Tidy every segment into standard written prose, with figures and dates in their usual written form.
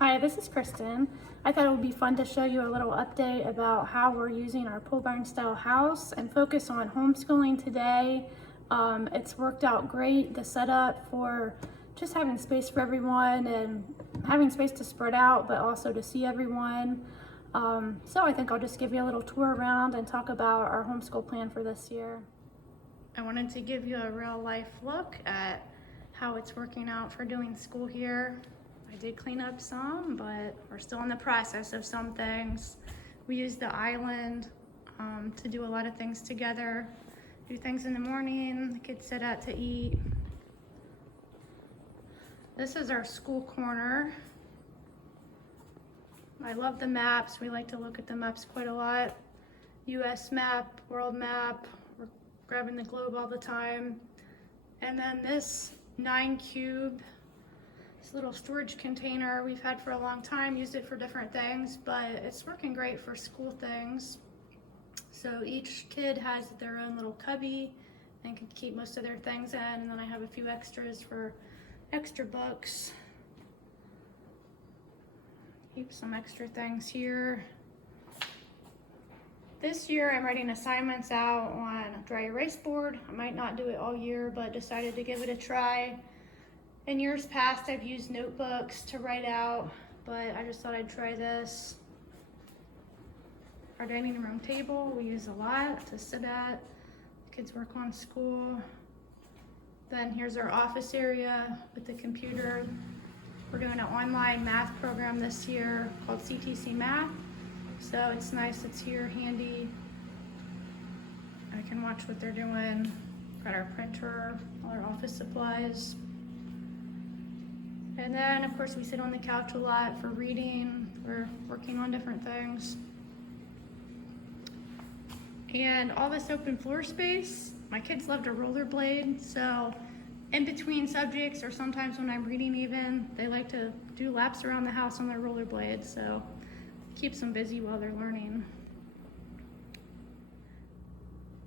Hi, this is Kristen. I thought it would be fun to show you a little update about how we're using our pole barn style house and focus on homeschooling today. It's worked out great, the setup for just having space for everyone and having space to spread out, but also to see everyone. So I think I'll just give you a little tour around and talk about our homeschool plan for this year. I wanted to give you a real life look at how it's working out for doing school here. I did clean up some, but we're still in the process of some things. We use the island to do a lot of things together. Do things in the morning, the kids sit out to eat. This is our school corner. I love the maps. We like to look at the maps quite a lot. US map, world map. We're grabbing the globe all the time. And then this 9-cube, this little storage container we've had for a long time, used it for different things, but it's working great for school things. So each kid has their own little cubby and can keep most of their things in, and then I have a few extras for extra books. Keep some extra things here. This year I'm writing assignments out on a dry erase board. I might not do it all year, but decided to give it a try. In years past, I've used notebooks to write out, but I just thought I'd try this. Our dining room table, we use a lot to sit at. Kids work on school. Then here's our office area with the computer. We're doing an online math program this year called CTC Math. So it's nice, it's here handy. I can watch what they're doing. Got our printer, all our office supplies. And then of course we sit on the couch a lot for reading, we're working on different things. And all this open floor space, my kids love to rollerblade, so in between subjects or sometimes when I'm reading even, they like to do laps around the house on their rollerblades, so it keeps them busy while they're learning.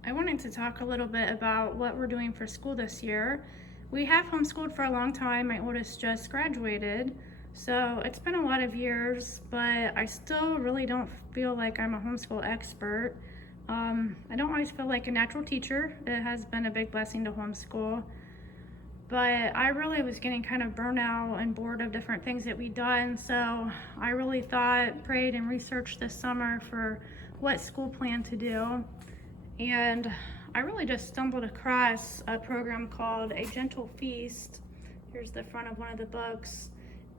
I wanted to talk a little bit about what we're doing for school this year. We have homeschooled for a long time. My oldest just graduated, so it's been a lot of years, but I still really don't feel like I'm a homeschool expert. I don't always feel like a natural teacher. It has been a big blessing to homeschool, but I really was getting kind of burnt out and bored of different things that we'd done, so I really thought, prayed, and researched this summer for what school plan to do. And I really just stumbled across a program called A Gentle Feast. Here's the front of one of the books,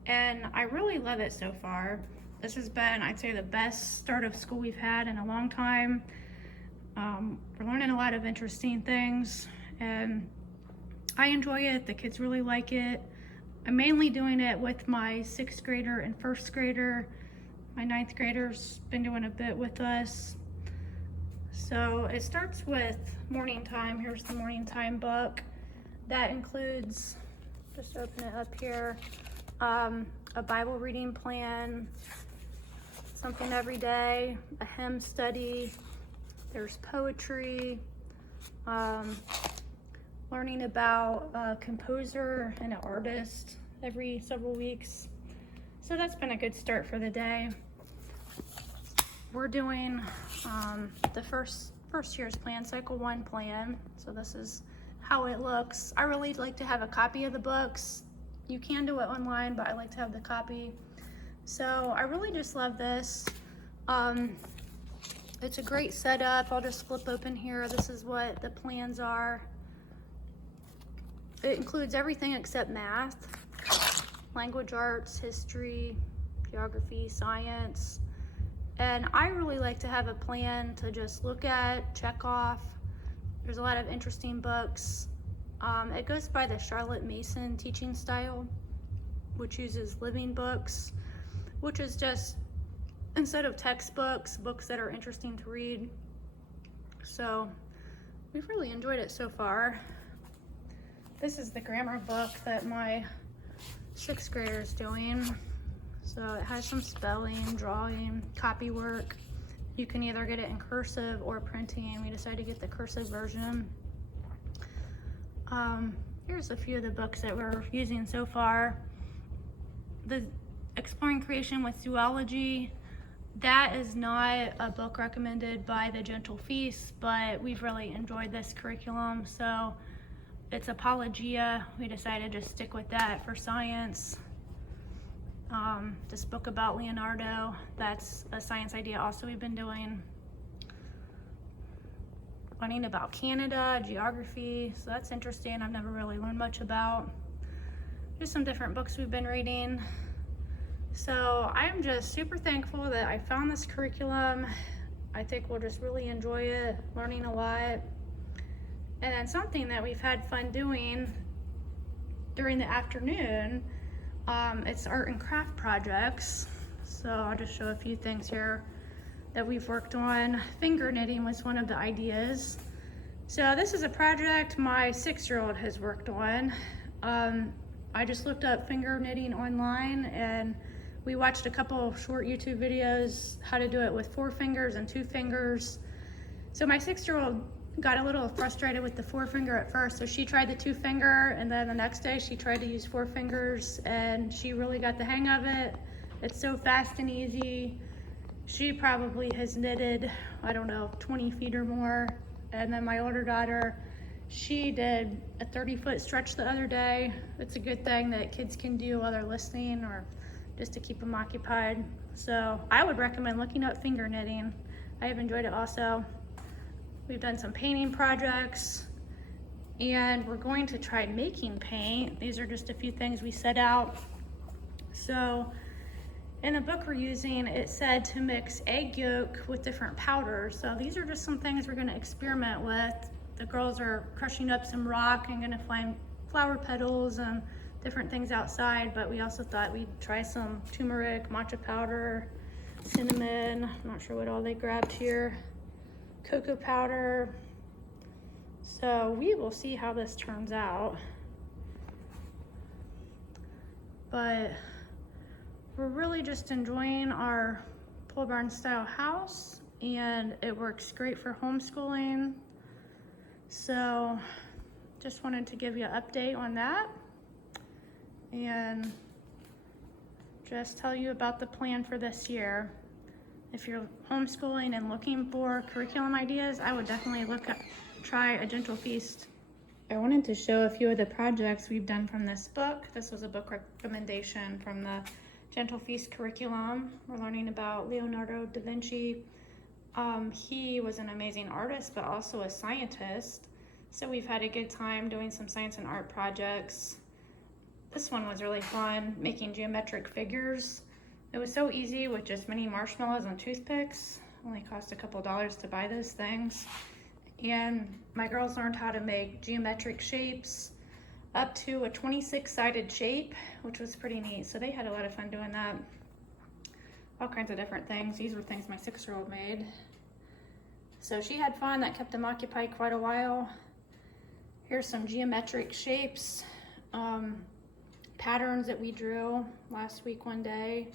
and I really love it so far. This has been, I'd say, the best start of school we've had in a long time. We're learning a lot of interesting things, and I enjoy it. The kids really like it. I'm mainly doing it with my 6th grader and 1st grader. My 9th grader's been doing a bit with us. So it starts with morning time. Here's the morning time book. That includes, just open it up here, a Bible reading plan, something every day, a hymn study, there's poetry, learning about a composer and an artist every several weeks. So that's been a good start for the day. We're doing the first year's plan, cycle 1 plan. So this is how it looks. I really like to have a copy of the books. You can do it online, but I like to have the copy. So I really just love this. It's a great setup. I'll just flip open here. This is what the plans are. It includes everything except math, language arts, history, geography, science. And I really like to have a plan to just look at, check off. There's a lot of interesting books. It goes by the Charlotte Mason teaching style, which uses living books, which is just, instead of textbooks, books that are interesting to read. So we've really enjoyed it so far. This is the grammar book that my 6th grader is doing. So it has some spelling, drawing, copy work. You can either get it in cursive or printing. We decided to get the cursive version. Here's a few of the books that we're using so far. The Exploring Creation with Zoology. That is not a book recommended by the Gentle Feast, but we've really enjoyed this curriculum. So it's Apologia. We decided to stick with that for science. This book about Leonardo, that's a science idea also we've been doing. Learning about Canada, geography, so that's interesting. I've never really learned much about. Just some different books we've been reading. So I'm just super thankful that I found this curriculum. I think we'll just really enjoy it, learning a lot. And then something that we've had fun doing during the afternoon, it's art and craft projects. So I'll just show a few things here that we've worked on. Finger knitting was one of the ideas. So this is a project my 6-year-old has worked on. I just looked up finger knitting online and we watched a couple short YouTube videos, how to do it with 4 fingers and 2 fingers. So my 6-year-old got a little frustrated with the 4 finger at first, so she tried the 2 finger, and then the next day she tried to use 4 fingers, and she really got the hang of it. It's so fast and easy. She probably has knitted, I don't know, 20 feet or more. And then my older daughter, she did a 30-foot stretch the other day. It's a good thing that kids can do while they're listening or just to keep them occupied. So I would recommend looking up finger knitting. I have enjoyed it also. We've done some painting projects and we're going to try making paint. These are just a few things we set out. So in the book we're using, it said to mix egg yolk with different powders. So these are just some things we're gonna experiment with. The girls are crushing up some rock and gonna find flower petals and different things outside, but we also thought we'd try some turmeric, matcha powder, cinnamon, I'm not sure what all they grabbed here, cocoa powder. So we will see how this turns out. But we're really just enjoying our pole barn style house and it works great for homeschooling. So just wanted to give you an update on that and just tell you about the plan for this year. If you're homeschooling and looking for curriculum ideas, I would definitely try A Gentle Feast. I wanted to show a few of the projects we've done from this book. This was a book recommendation from the Gentle Feast curriculum. We're learning about Leonardo da Vinci. He was an amazing artist, but also a scientist. So we've had a good time doing some science and art projects. This one was really fun, making geometric figures. It was so easy with just mini marshmallows and toothpicks. Only cost a couple dollars to buy those things. And my girls learned how to make geometric shapes up to a 26-sided shape, which was pretty neat. So they had a lot of fun doing that. All kinds of different things. These were things my 6-year-old made. So she had fun. That kept them occupied quite a while. Here's some geometric shapes, patterns that we drew last week one day.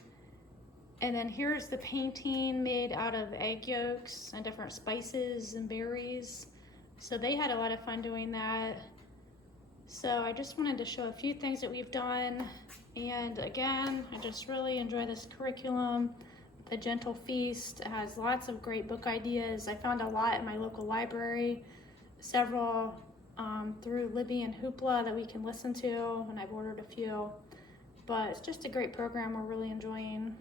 And then here's the painting made out of egg yolks and different spices and berries. So they had a lot of fun doing that. So I just wanted to show a few things that we've done. And again, I just really enjoy this curriculum. The Gentle Feast has lots of great book ideas. I found a lot in my local library, several through Libby and Hoopla that we can listen to, and I've ordered a few. But it's just a great program we're really enjoying.